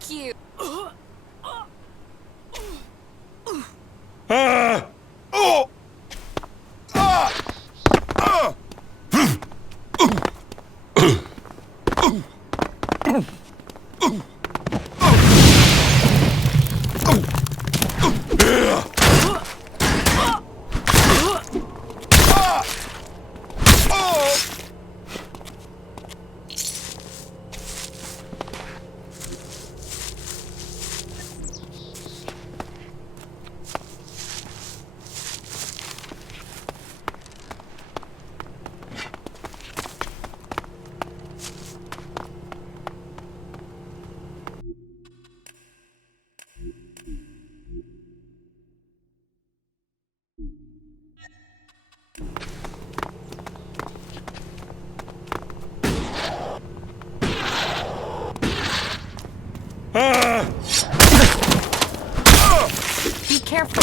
Fuck you! Be careful.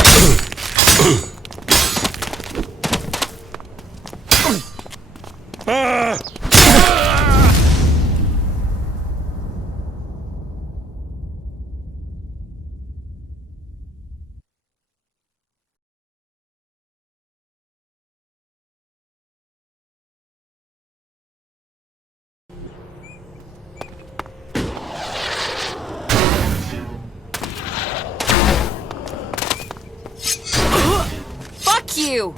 Fuck you!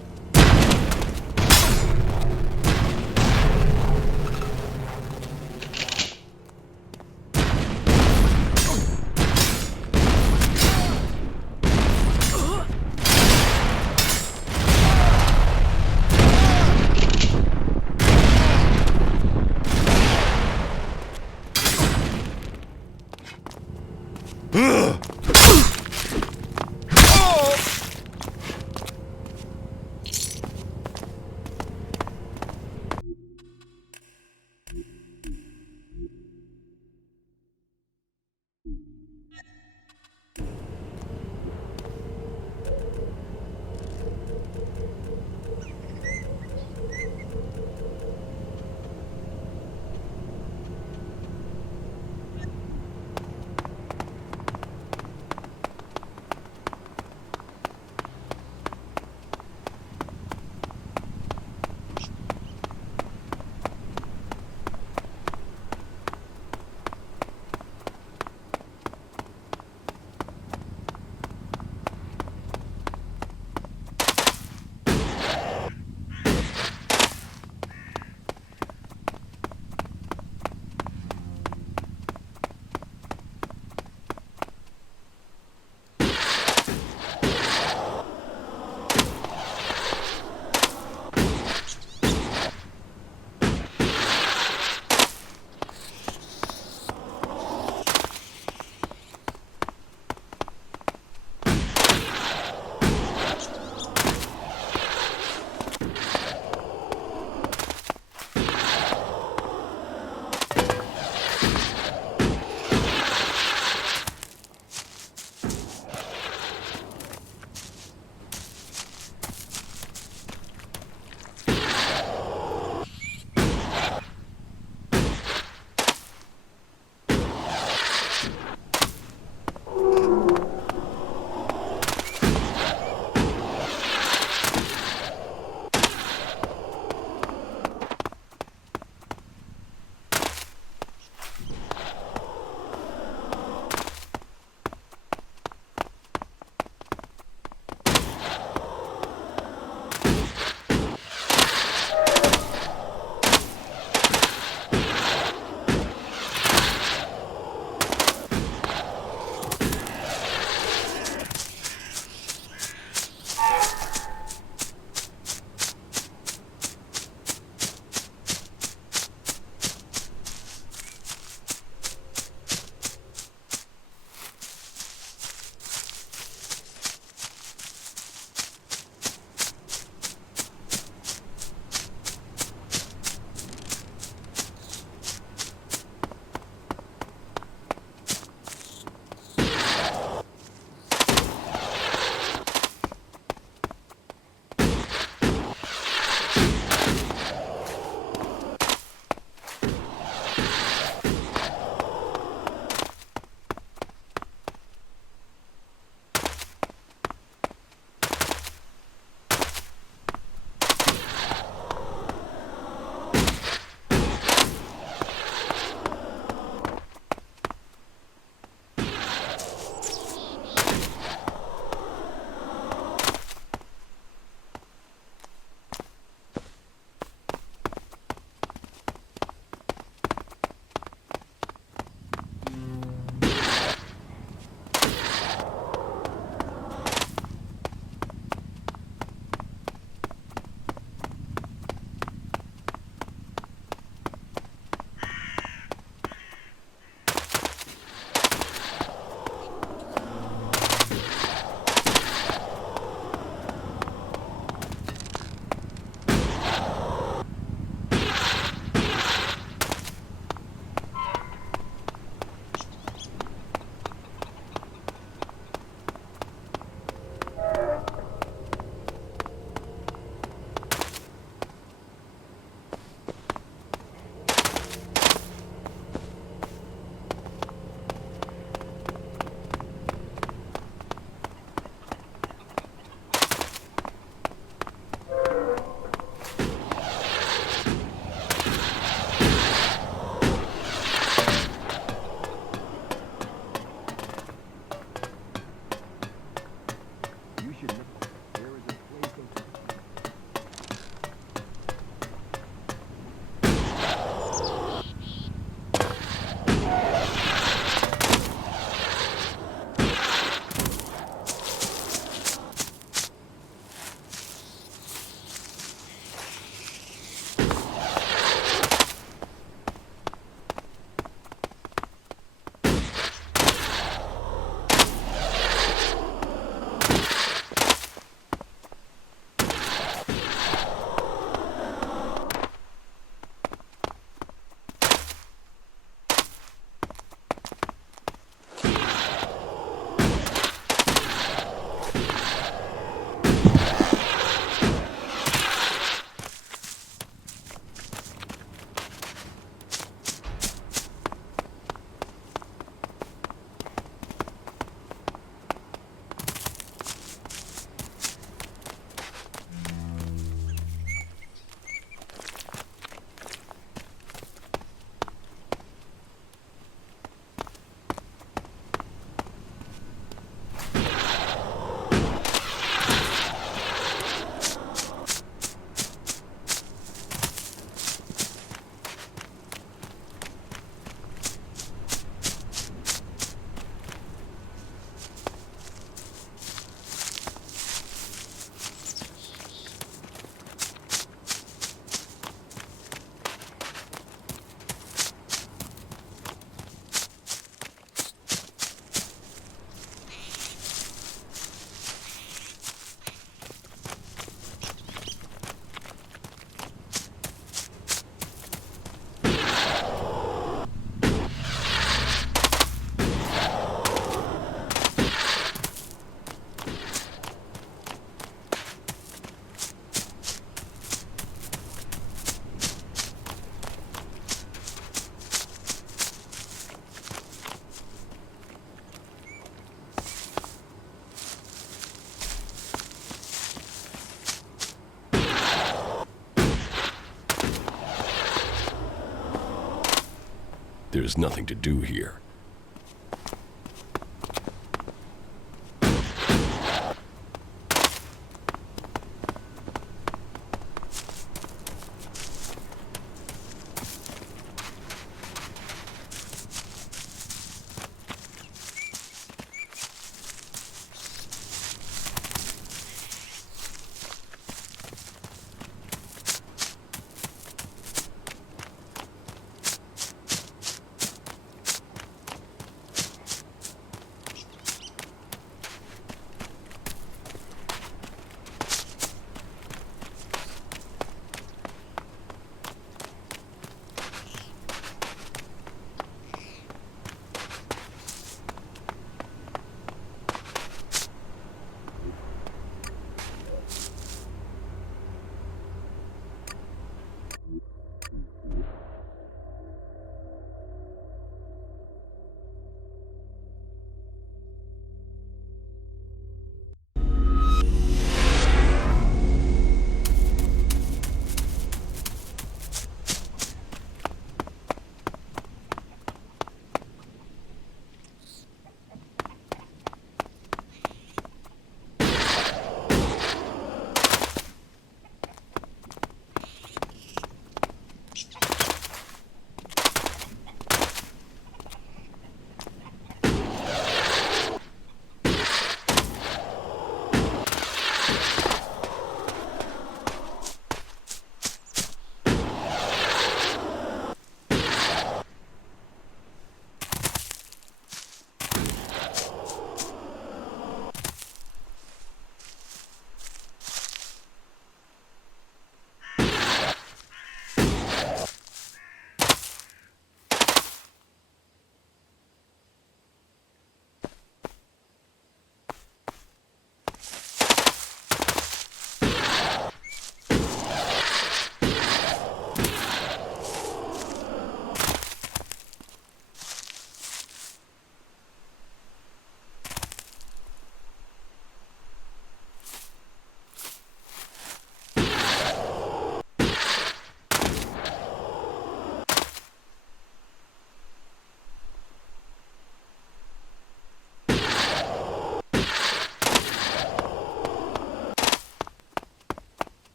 There's nothing to do here.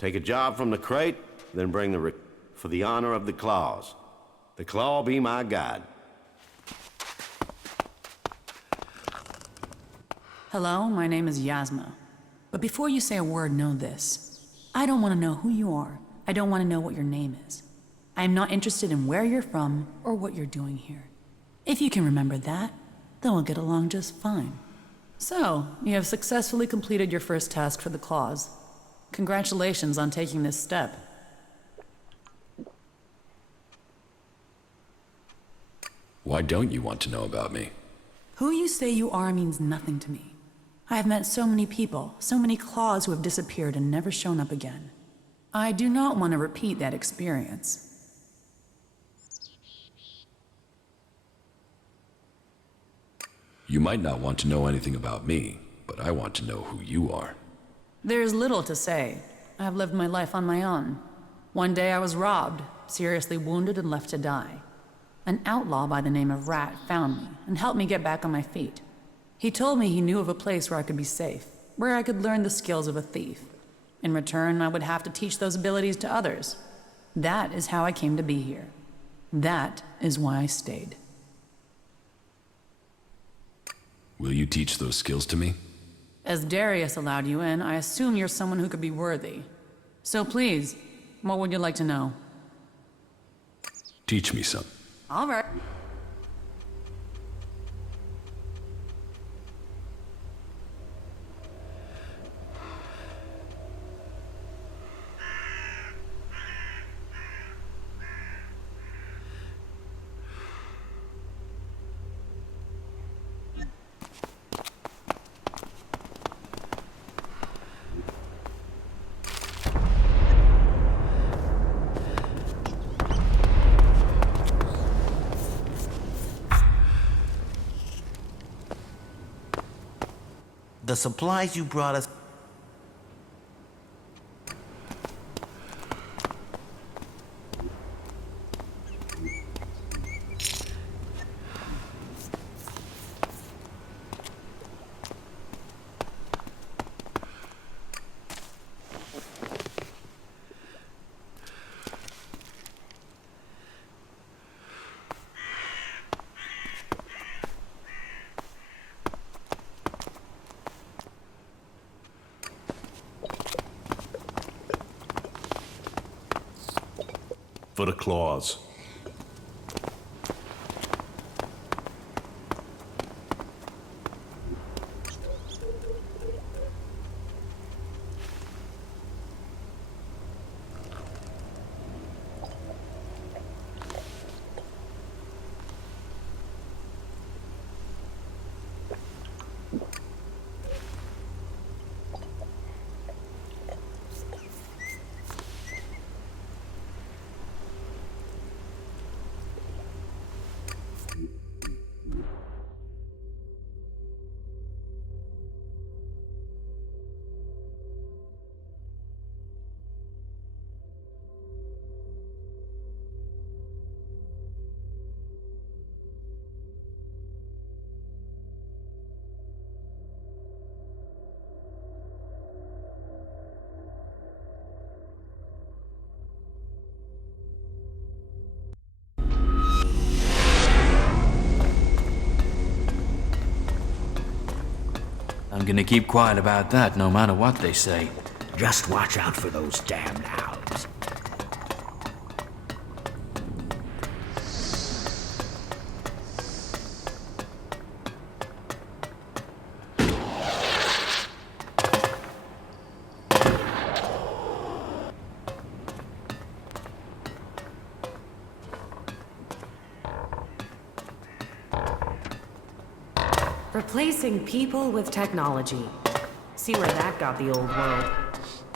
Take a job from the crate, then bring the for the honor of the claws. The claw be my guide. Hello, my name is Yasma. But before you say a word, know this. I don't want to know who you are. I don't want to know what your name is. I am not interested in where you're from or what you're doing here. If you can remember that, then we'll get along just fine. So, you have successfully completed your first task for the claws. Congratulations on taking this step. Why don't you want to know about me? Who you say you are means nothing to me. I have met so many people, so many claws who have disappeared and never shown up again. I do not want to repeat that experience. You might not want to know anything about me, but I want to know who you are. There's little to say. I've lived my life on my own. One day I was robbed, seriously wounded and left to die. An outlaw by the name of Rat found me and helped me get back on my feet. He told me he knew of a place where I could be safe, where I could learn the skills of a thief. In return, I would have to teach those abilities to others. That is how I came to be here. That is why I stayed. Will you teach those skills to me? As Darius allowed you in, I assume you're someone who could be worthy. So please, what would you like to know? Teach me some. All right. The supplies you brought us... For the claws. I'm gonna keep quiet about that, no matter what they say. Just watch out for those damned owls. Replacing people with technology. See where that got the old world.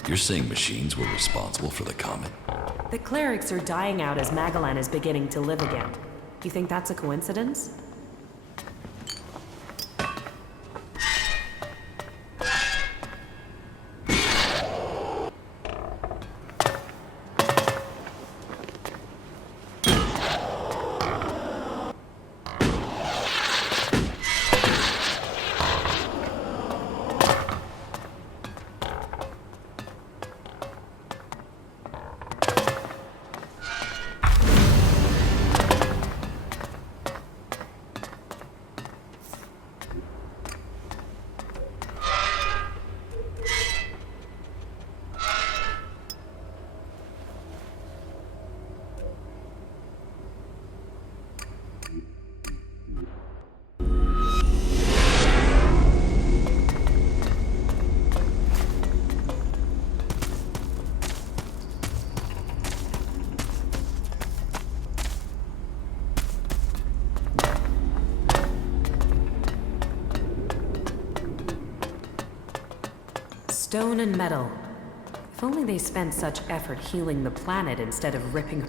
You're saying machines were responsible for the comet? The clerics are dying out as Magellan is beginning to live again. You think that's a coincidence? Stone and metal. If only they spent such effort healing the planet instead of ripping...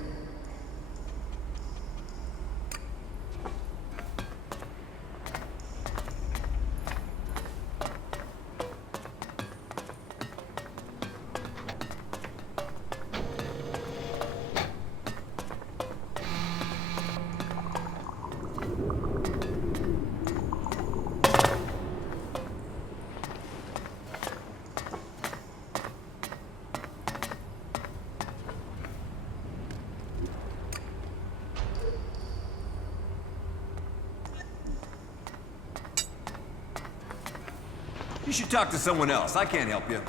You should talk to someone else. I can't help you.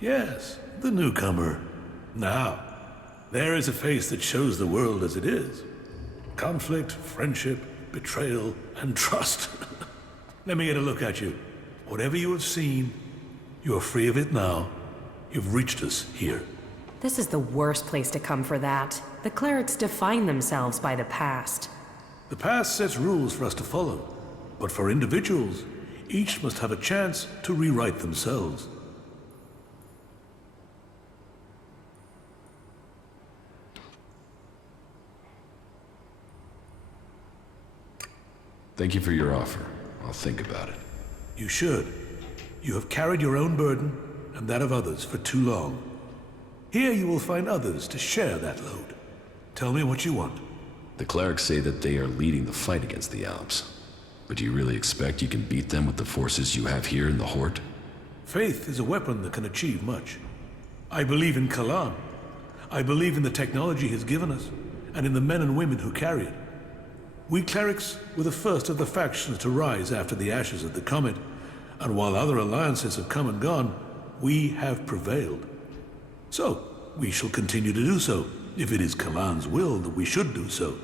Yes, the newcomer. Now, there is a face that shows the world as it is. Conflict, friendship, betrayal, and trust. Let me get a look at you. Whatever you have seen, you are free of it now. You've reached us here. This is the worst place to come for that. The clerics define themselves by the past. The past sets rules for us to follow, but for individuals, each must have a chance to rewrite themselves. Thank you for your offer. I'll think about it. You should. You have carried your own burden and that of others for too long. Here you will find others to share that load. Tell me what you want. The clerics say that they are leading the fight against the Alps. But do you really expect you can beat them with the forces you have here in the Horde? Faith is a weapon that can achieve much. I believe in Kalan. I believe in the technology he's given us, and in the men and women who carry it. We clerics were the first of the factions to rise after the ashes of the comet, and while other alliances have come and gone, we have prevailed. So, we shall continue to do so, if it is Kalan's will that we should do so.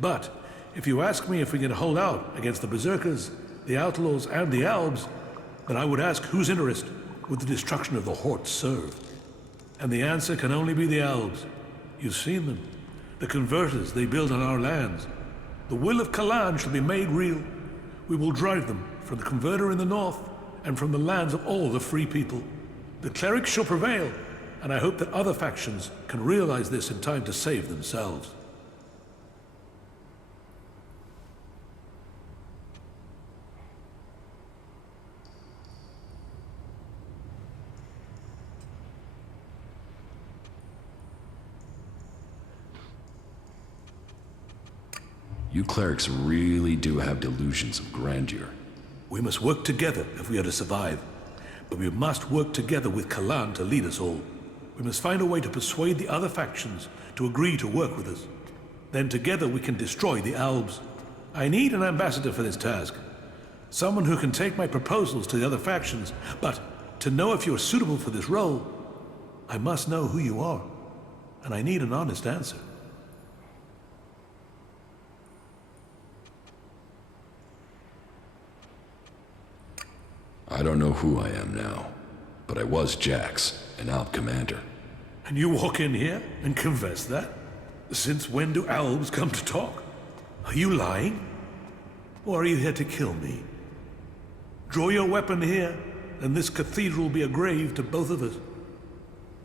But, if you ask me if we can hold out against the Berserkers, the Outlaws, and the Albs, then I would ask whose interest would the destruction of the Horde serve? And the answer can only be the Albs. You've seen them. The converters they build on our lands. The will of Kalan shall be made real. We will drive them from the converter in the north and from the lands of all the free people. The clerics shall prevail, and I hope that other factions can realize this in time to save themselves. You clerics really do have delusions of grandeur. We must work together if we are to survive. But we must work together with Kalan to lead us all. We must find a way to persuade the other factions to agree to work with us. Then together we can destroy the Albs. I need an ambassador for this task. Someone who can take my proposals to the other factions, but to know if you are suitable for this role, I must know who you are. And I need an honest answer. I don't know who I am now, but I was Jax, an Alp commander. And you walk in here and confess that? Since when do Albs come to talk? Are you lying? Or are you here to kill me? Draw your weapon here, and this cathedral will be a grave to both of us.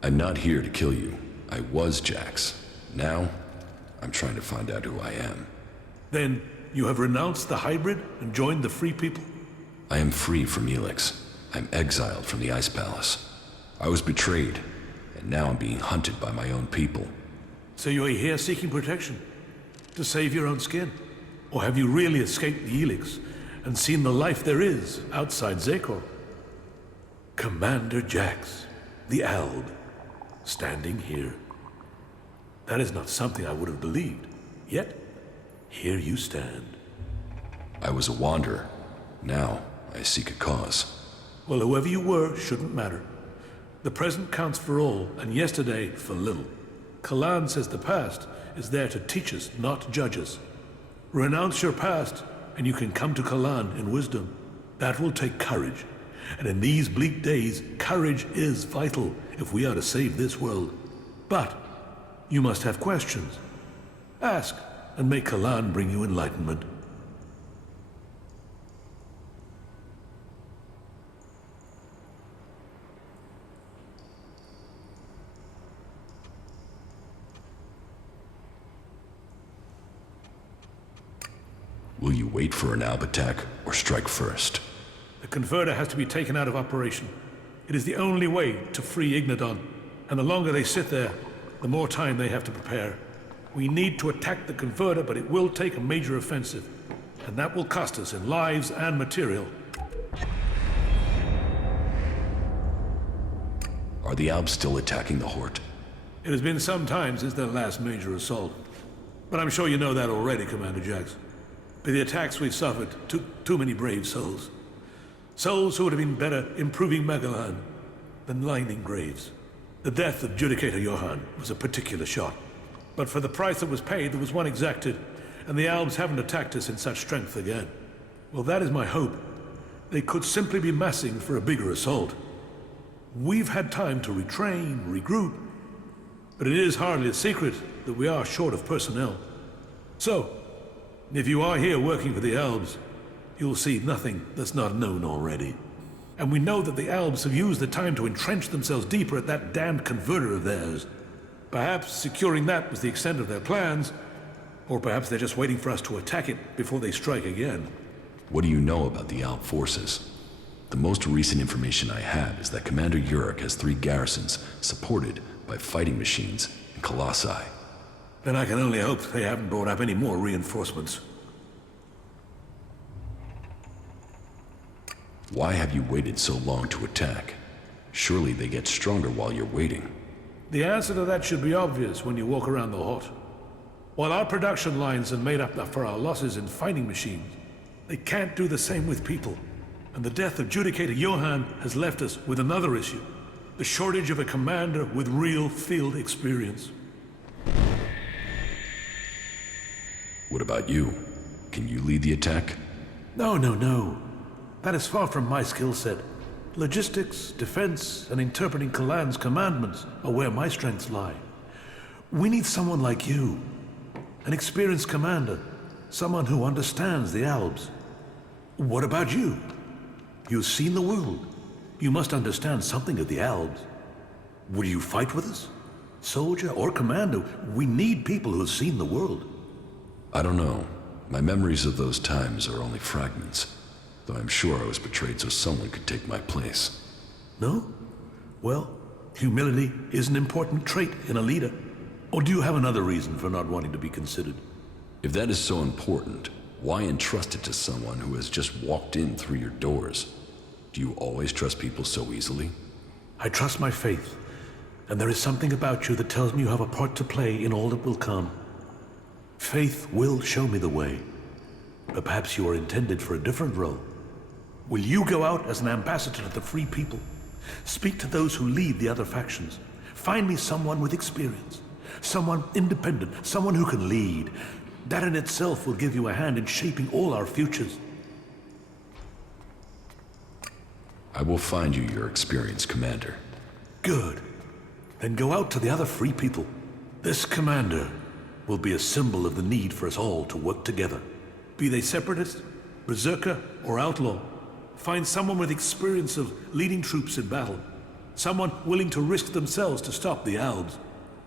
I'm not here to kill you. I was Jax. Now, I'm trying to find out who I am. Then, you have renounced the hybrid and joined the Free People? I am free from Elex. I'm exiled from the Ice Palace. I was betrayed, and now I'm being hunted by my own people. So you are here seeking protection? To save your own skin? Or have you really escaped the Elex and seen the life there is outside Zakor? Commander Jax, the Alb, standing here. That is not something I would have believed. Yet, here you stand. I was a wanderer. Now, I seek a cause. Well, whoever you were shouldn't matter. The present counts for all, and yesterday for little. Kalan says the past is there to teach us, not judge us. Renounce your past, and you can come to Kalan in wisdom. That will take courage. And in these bleak days, courage is vital if we are to save this world. But you must have questions. Ask, and may Kalan bring you enlightenment. Will you wait for an Alb attack or strike first? The converter has to be taken out of operation. It is the only way to free Ignadon, and the longer they sit there, the more time they have to prepare. We need to attack the converter, but it will take a major offensive, and that will cost us in lives and material. Are the Albs still attacking the Horde? It has been some time since their last major assault. But I'm sure you know that already, Commander Jax. By the attacks we've suffered took too many brave souls. Souls who would have been better improving Magalan, than lying in graves. The death of Judicator Johann was a particular shot. But for the price that was paid, there was one exacted, and the Albs haven't attacked us in such strength again. Well, that is my hope. They could simply be massing for a bigger assault. We've had time to retrain, regroup, but it is hardly a secret that we are short of personnel. So, if you are here working for the Albs, you'll see nothing that's not known already. And we know that the Albs have used the time to entrench themselves deeper at that damned converter of theirs. Perhaps securing that was the extent of their plans, or perhaps they're just waiting for us to attack it before they strike again. What do you know about the Alb forces? The most recent information I have is that Commander Urich has 3 garrisons supported by fighting machines and colossi. Then I can only hope they haven't brought up any more reinforcements. Why have you waited so long to attack? Surely they get stronger while you're waiting. The answer to that should be obvious when you walk around the hut. While our production lines have made up for our losses in fighting machines, they can't do the same with people. And the death of Judicator Johann has left us with another issue. The shortage of a commander with real field experience. What about you? Can you lead the attack? No. That is far from my skill set. Logistics, defense, and interpreting Kalan's commandments are where my strengths lie. We need someone like you. An experienced commander. Someone who understands the Albs. What about you? You've seen the world. You must understand something of the Albs. Will you fight with us? Soldier or commander, we need people who've seen the world. I don't know. My memories of those times are only fragments, though I'm sure I was betrayed so someone could take my place. No? Well, humility is an important trait in a leader. Or do you have another reason for not wanting to be considered? If that is so important, why entrust it to someone who has just walked in through your doors? Do you always trust people so easily? I trust my faith, and there is something about you that tells me you have a part to play in all that will come. Faith will show me the way, but perhaps you are intended for a different role. Will you go out as an ambassador to the free people? Speak to those who lead the other factions. Find me someone with experience, someone independent, someone who can lead. That in itself will give you a hand in shaping all our futures. I will find you your experienced commander. Good. Then go out to the other free people. This commander will be a symbol of the need for us all to work together. Be they separatist, berserker, or outlaw. Find someone with experience of leading troops in battle. Someone willing to risk themselves to stop the Albs.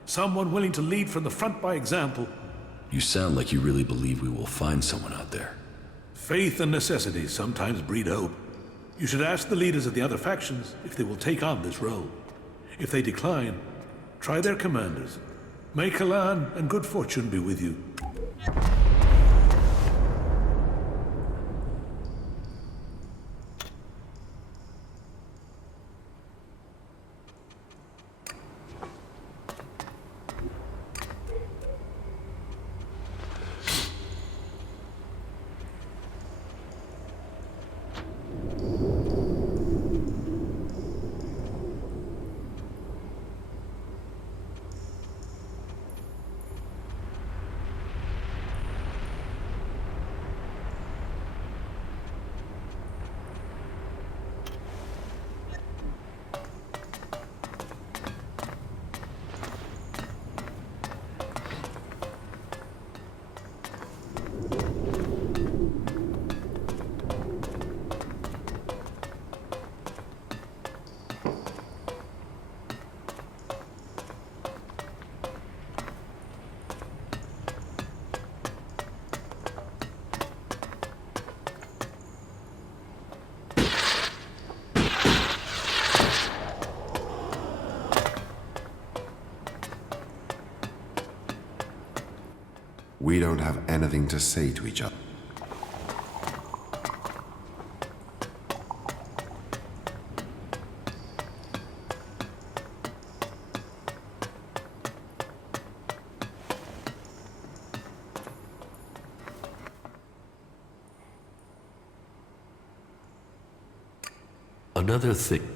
Someone willing to lead from the front by example. You sound like you really believe we will find someone out there. Faith and necessity sometimes breed hope. You should ask the leaders of the other factions if they will take on this role. If they decline, try their commanders. May Kalan and good fortune be with you. We don't have anything to say to each other. Another thing.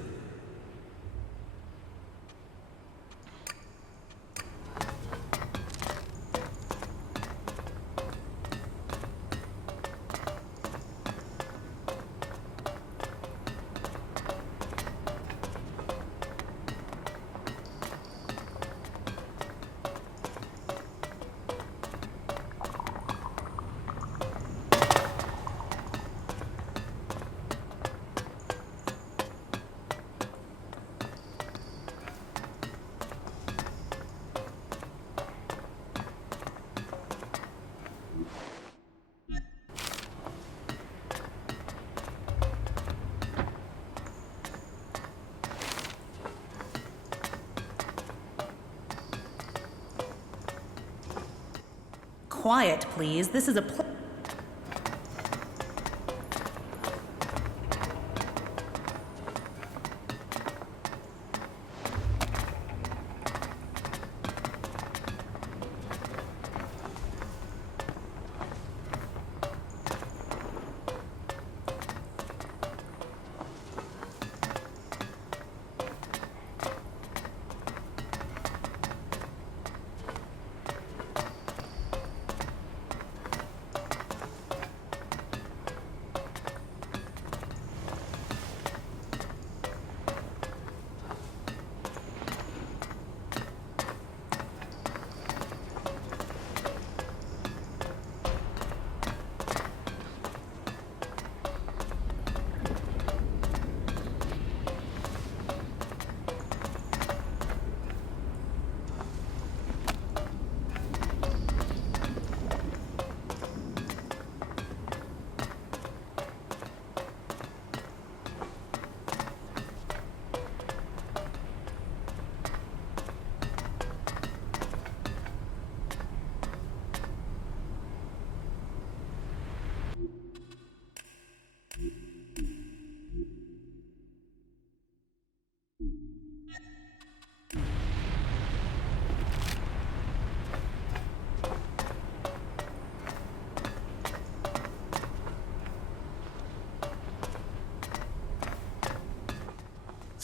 Quiet, please. This is a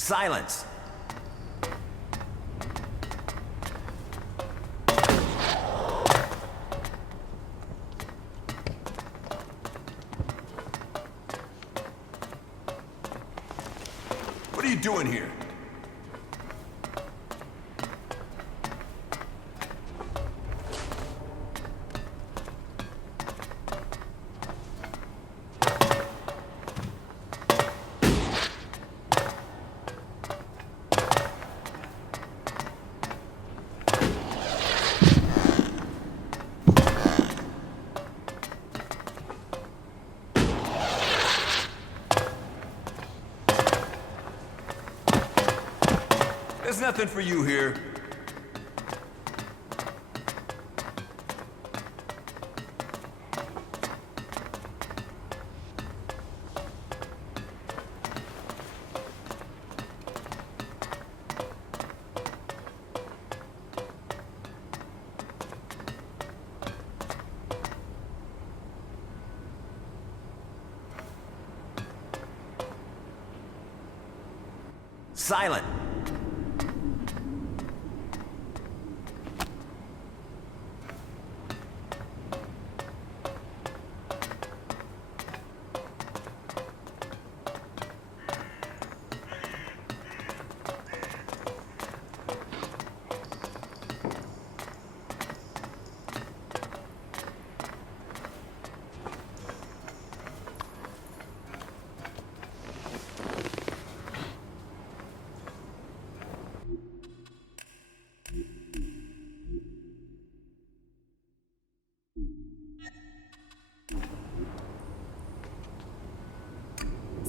Silence! What are you doing here? There's nothing for you here. Silent.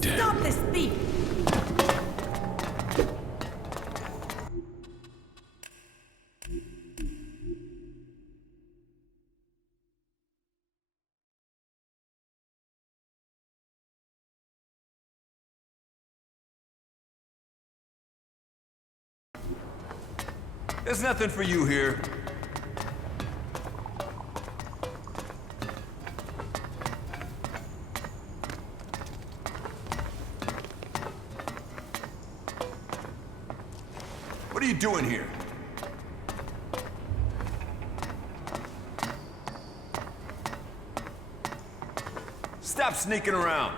Stop this thief! There's nothing for you here. What are you doing here? Stop sneaking around.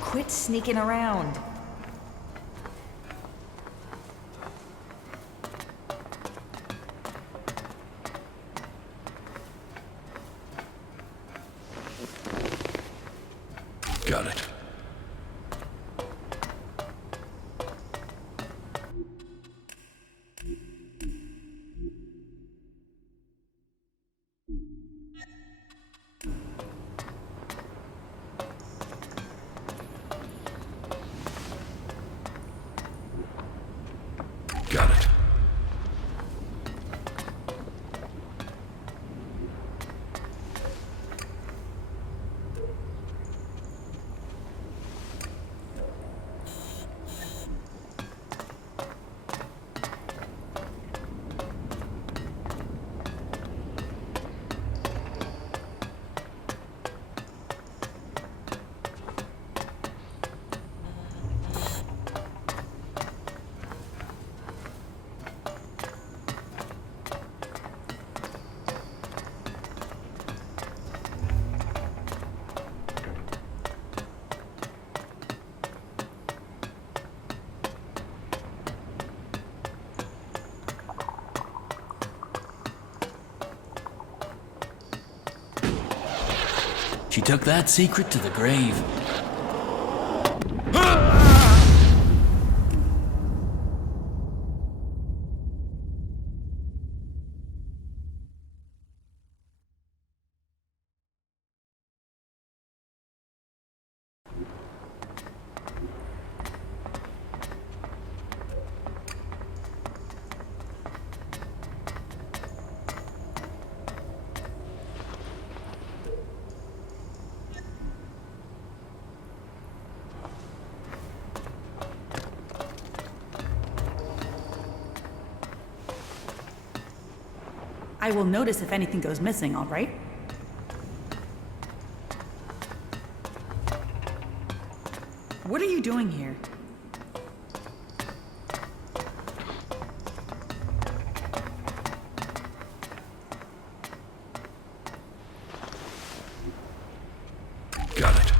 Quit sneaking around. Got it. She took that secret to the grave. I will notice if anything goes missing, all right? What are you doing here? Got it.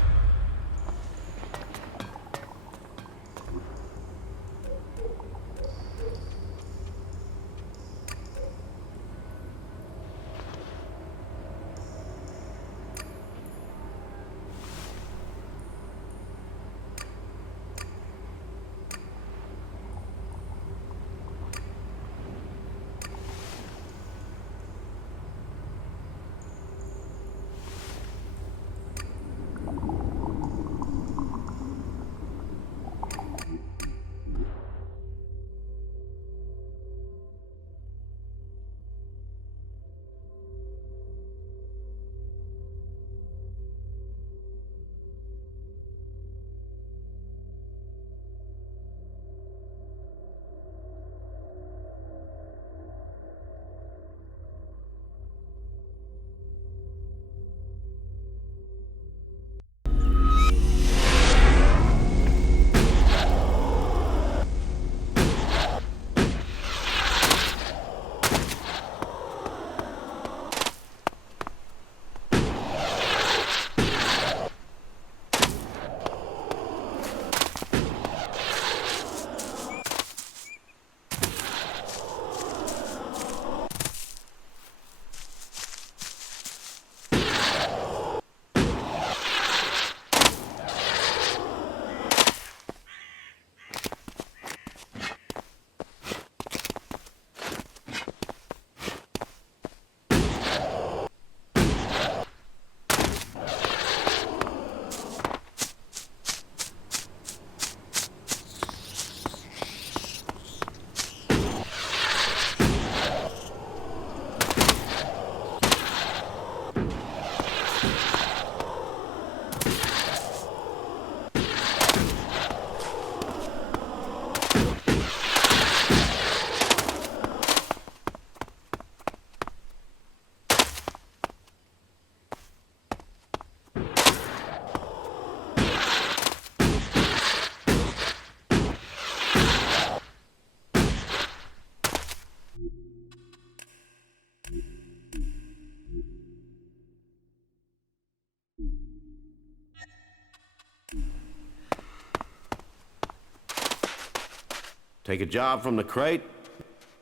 Take a job from the crate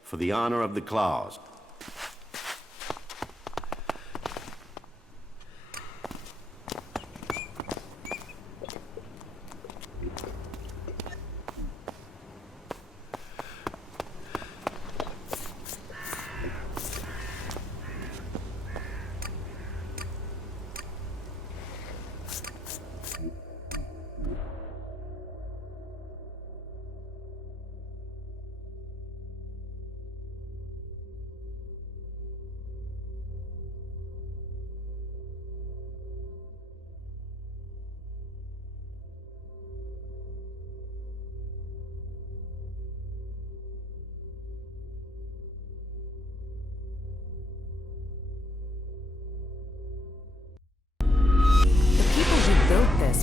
for the honor of the claws.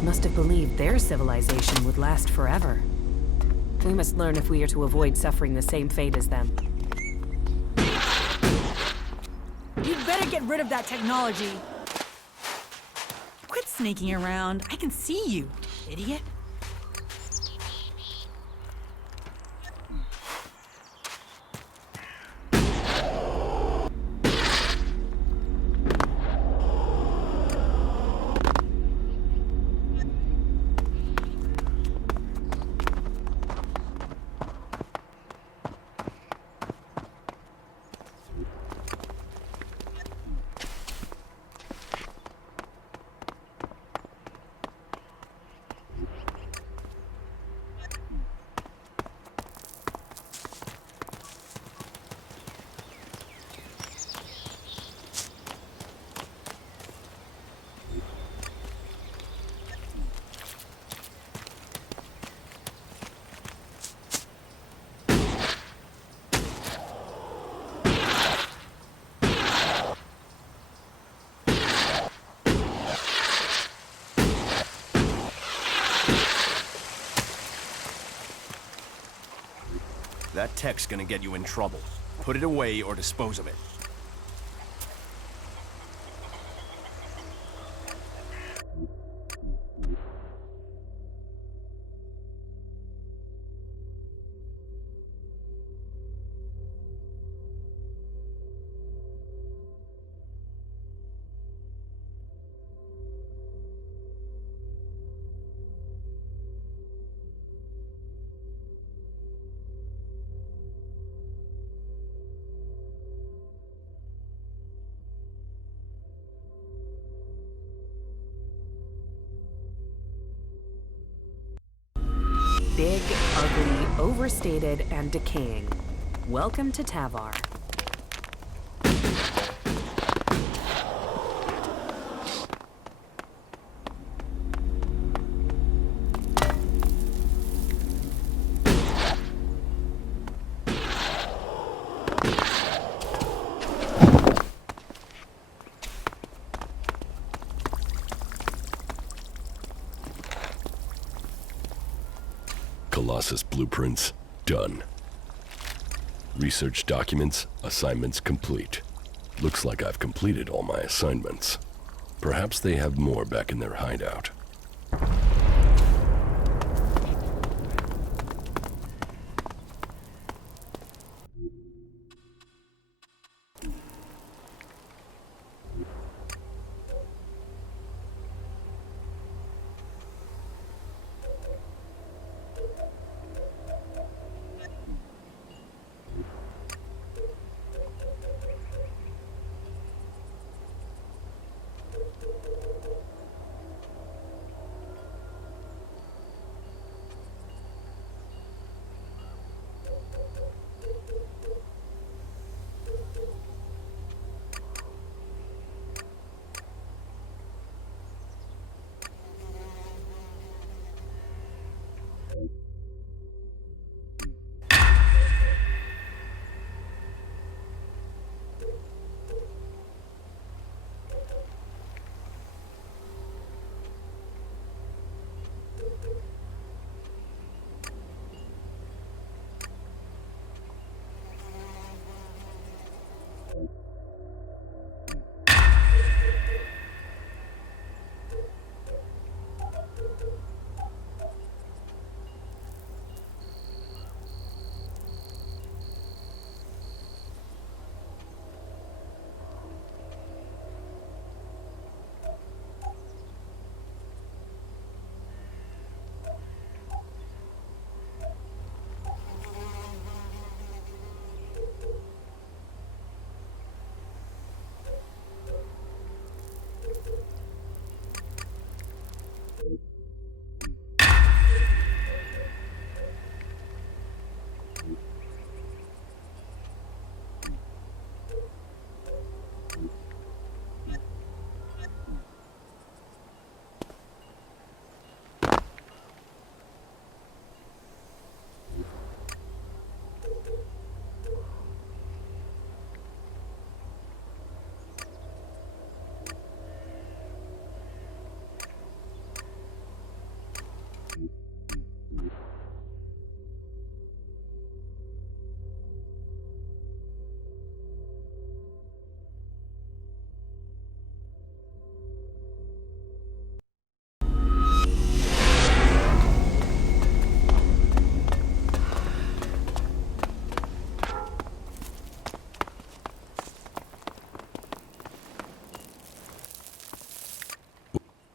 Must have believed their civilization would last forever. We must learn if we are to avoid suffering the same fate as them. You'd better get rid of that technology. Quit sneaking around. I can see you, idiot. That tech's gonna get you in trouble. Put it away or dispose of it. Big, ugly, overstated, and decaying. Welcome to Tavar. Colossus blueprints done. Research documents, assignments complete. Looks like I've completed all my assignments. Perhaps they have more back in their hideout.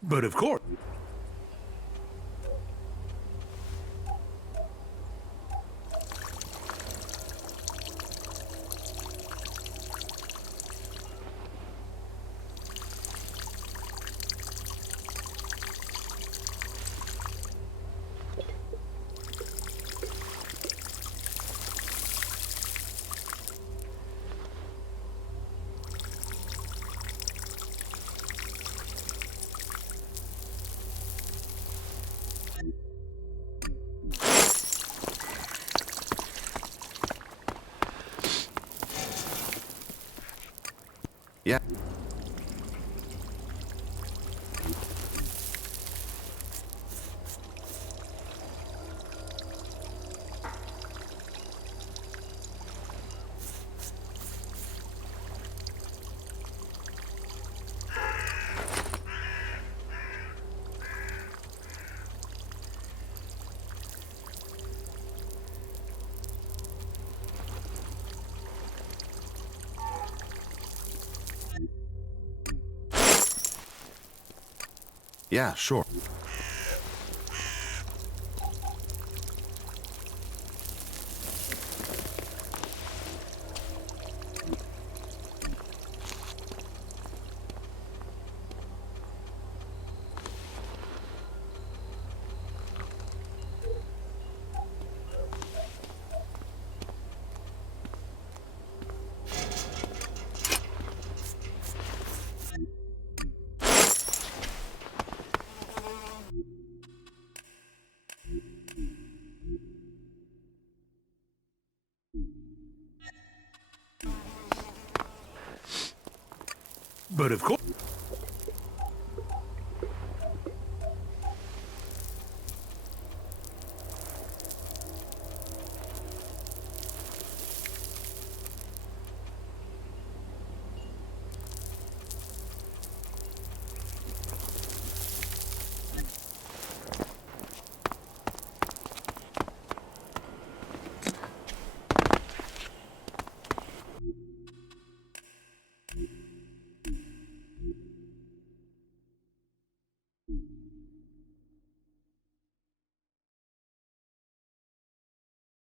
But of course. Yeah. Yeah, sure. But of course...